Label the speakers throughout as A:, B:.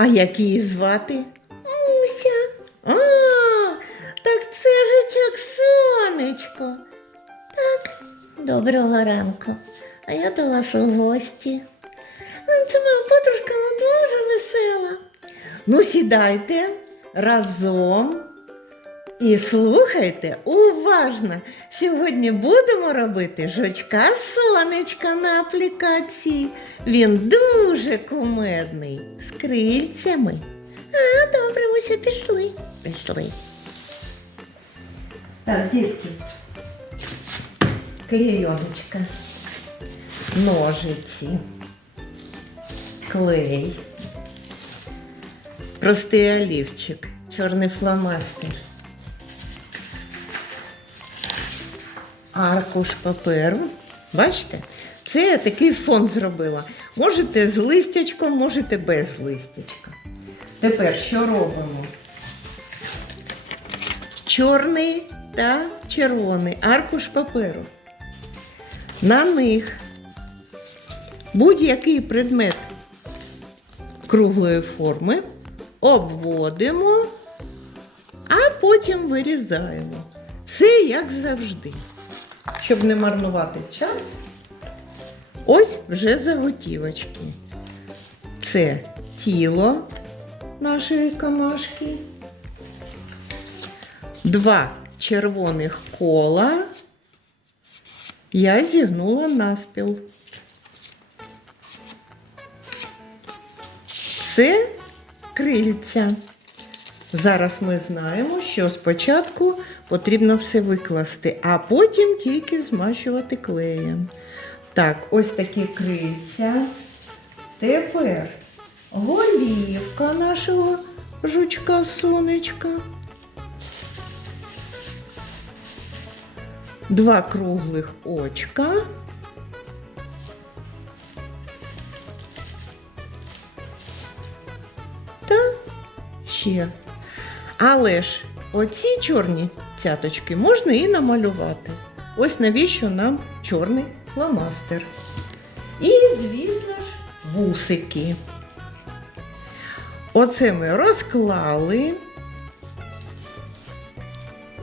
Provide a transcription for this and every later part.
A: А як її звати? Муся. А, так це жичок сонечко. Так, доброго ранку. А я до вас у гості. Це моя подружка, вона дуже весела. Ну, сідайте разом і слухайте уважно. Сьогодні будемо робити жучка сонечка на аплікації. Він дуже кумедний, з крильцями. А, добре, Муся, пішли. Пішли. Так, дітки. Клейоночка. Ножиці. Клей. Простий олівчик. Чорний фломастер. Аркуш паперу. Бачите? Це я такий фон зробила. Можете з листячком, можете без листячка. Тепер що робимо? Чорний та червоний аркуш паперу. На них будь-який предмет круглої форми обводимо, а потім вирізаємо. Все як завжди. Щоб не марнувати час, ось вже заготівочки. Це тіло нашої камашки, два червоних кола. Я зігнула навпіл. Це крильця. Зараз ми знаємо, що спочатку потрібно все викласти, а потім тільки змащувати клеєм. Так, ось такі крильця. Тепер голівка нашого жучка сонечка. Два круглих очка. Та ще. Але ж оці чорні цяточки можна і намалювати. Ось навіщо нам чорний фломастер. І, звісно ж, вусики. Оце ми розклали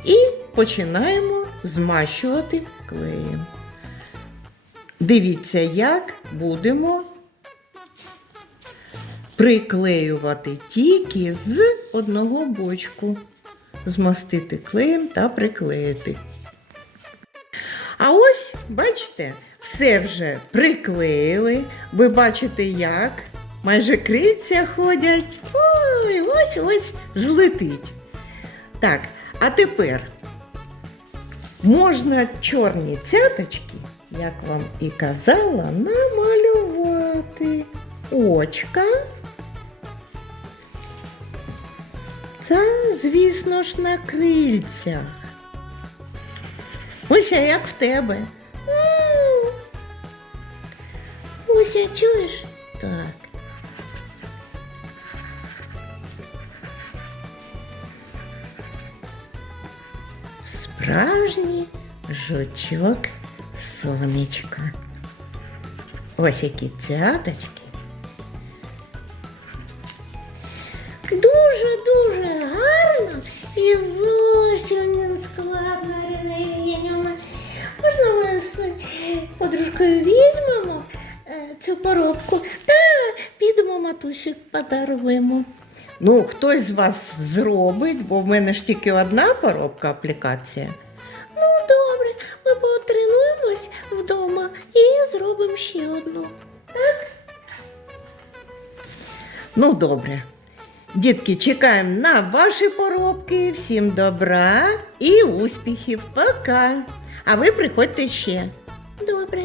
A: і починаємо змащувати клеєм. Дивіться, як будемо приклеювати тільки з одного бочку. Змастити клеєм та приклеїти. А ось, бачите, все вже приклеїли. Ви бачите, як майже крильця ходять. Ой, ось ось злетить. Так, а тепер можна чорні цяточки, як вам і казала, намалювати очка. Та, звісно ж, на крильцях. Уся, як в тебе. Уся, чуєш? Так. Справжній жучок сонечко. Ось які цяточки. Поробку та підемо матусі подаруємо. Ну, хтось з вас зробить, бо в мене ж тільки одна поробка аплікація. Ну, добре, ми потренуємось вдома і зробимо ще одну. Так? Ну, добре. Дітки, чекаємо на ваші поробки. Всім добра і успіхів. Пока. А ви приходьте ще. Добре.